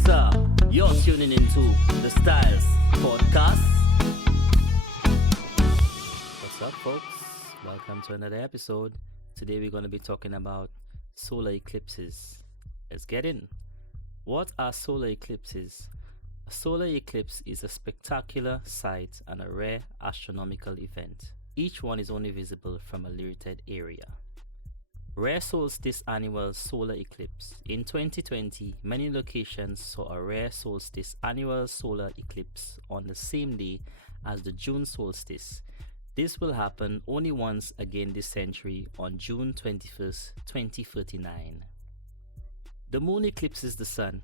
Enter, you're tuning into the Styles Podcast. What's up, folks? Welcome to another episode. Today we're going to be talking about solar eclipses. Let's get in. What are solar eclipses? A solar eclipse is a spectacular sight and a rare astronomical event. Each one is only visible from a limited area. Rare solstice annual solar eclipse. In 2020, many locations saw a rare solstice annual solar eclipse on the same day as the June solstice. This will happen only once again this century on June 21st, 2039. The moon eclipses the sun.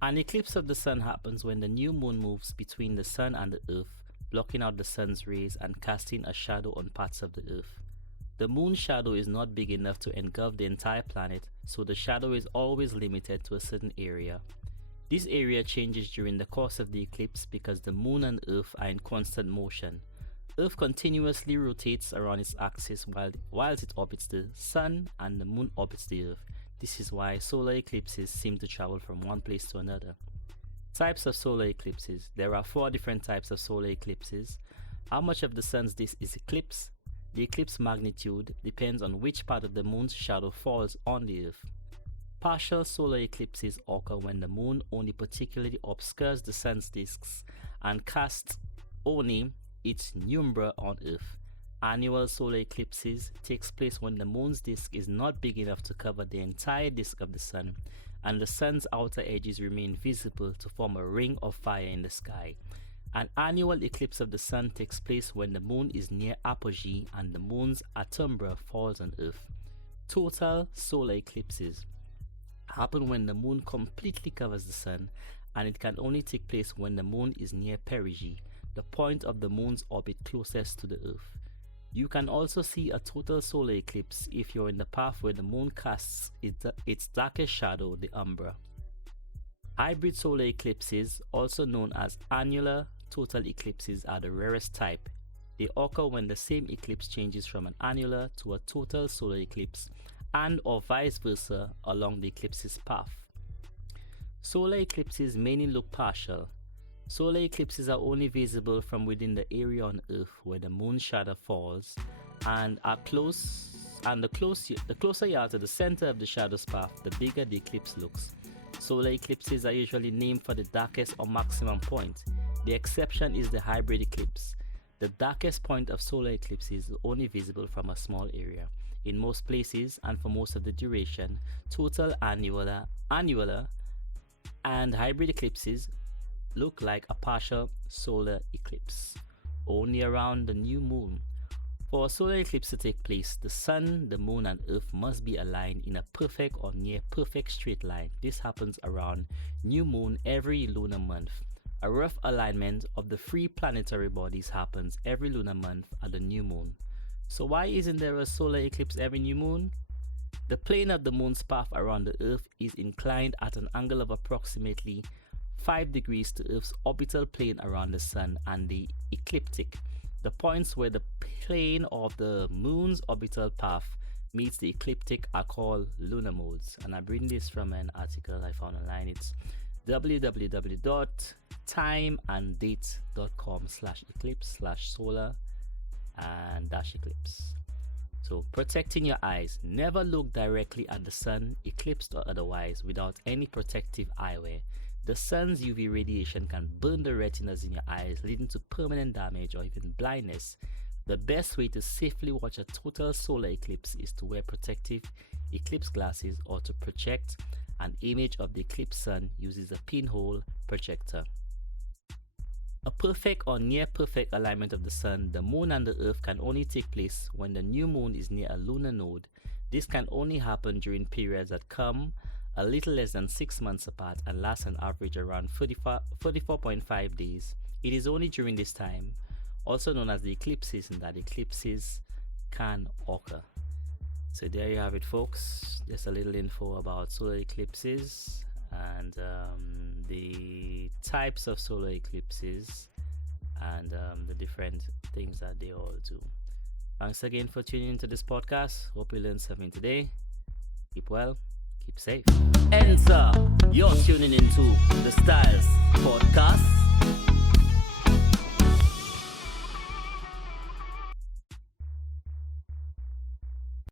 An eclipse of the sun happens when the new moon moves between the sun and the earth, blocking out the sun's rays and casting a shadow on parts of the earth. The moon's shadow is not big enough to engulf the entire planet, so the shadow is always limited to a certain area. This area changes during the course of the eclipse because the moon and earth are in constant motion. Earth continuously rotates around its axis while it orbits the sun and the moon orbits the earth. This is why solar eclipses seem to travel from one place to another. Types of solar eclipses. There are 4 different types of solar eclipses. How much of the sun's disk is eclipsed? The eclipse magnitude depends on which part of the moon's shadow falls on the earth. Partial solar eclipses occur when the moon only particularly obscures the sun's disks and casts only its penumbra on earth. Annual solar eclipses takes place when the moon's disk is not big enough to cover the entire disk of the sun and the sun's outer edges remain visible to form a ring of fire in the sky. An annual eclipse of the sun takes place when the moon is near apogee and the moon's penumbra falls on earth. Total solar eclipses happen when the moon completely covers the sun, and it can only take place when the moon is near perigee, the point of the moon's orbit closest to the earth. You can also see a total solar eclipse if you're in the path where the moon casts its darkest shadow, the umbra. Hybrid solar eclipses, also known as annular total eclipses, are the rarest type. They occur when the same eclipse changes from an annular to a total solar eclipse and or vice versa along the eclipse's path. Solar eclipses mainly look partial. Solar eclipses are only visible from within the area on Earth where the moon's shadow falls and are close, and the closer you are to the center of the shadow's path, the bigger the eclipse looks. Solar eclipses are usually named for the darkest or maximum point. The exception is the hybrid eclipse. The darkest point of solar eclipses is only visible from a small area. In most places and for most of the duration, total annular and hybrid eclipses look like a partial solar eclipse, only around the new moon. For a solar eclipse to take place, the sun, the moon and earth must be aligned in a perfect or near perfect straight line. This happens around new moon every lunar month. A rough alignment of the 3 planetary bodies happens every lunar month at the new moon. So why isn't there a solar eclipse every new moon? The plane of the moon's path around the earth is inclined at an angle of approximately 5 degrees to Earth's orbital plane around the sun and the ecliptic. The points where the plane of the moon's orbital path meets the ecliptic are called lunar modes. And I'm reading this from an article I found online. It's www.timeanddate.com/eclipse/solar and -eclipse. So protecting your eyes. Never look directly at the sun, eclipsed or otherwise, without any protective eyewear. The sun's UV radiation can burn the retinas in your eyes, leading to permanent damage or even blindness. The best way to safely watch a total solar eclipse is to wear protective eclipse glasses or to project an image of the eclipsed sun uses a pinhole projector. A perfect or near perfect alignment of the sun, the moon and the earth can only take place when the new moon is near a lunar node. This can only happen during periods that come a little less than 6 months apart and last an average around 44.5 days. It is only during this time, also known as the eclipse season, that eclipses can occur. So there you have it, folks. Just a little info about solar eclipses and the types of solar eclipses and the different things that they all do. Thanks again for tuning into this podcast. Hope you learned something today. Keep well, keep safe. Enter, you're tuned tuning into the Styles Podcast.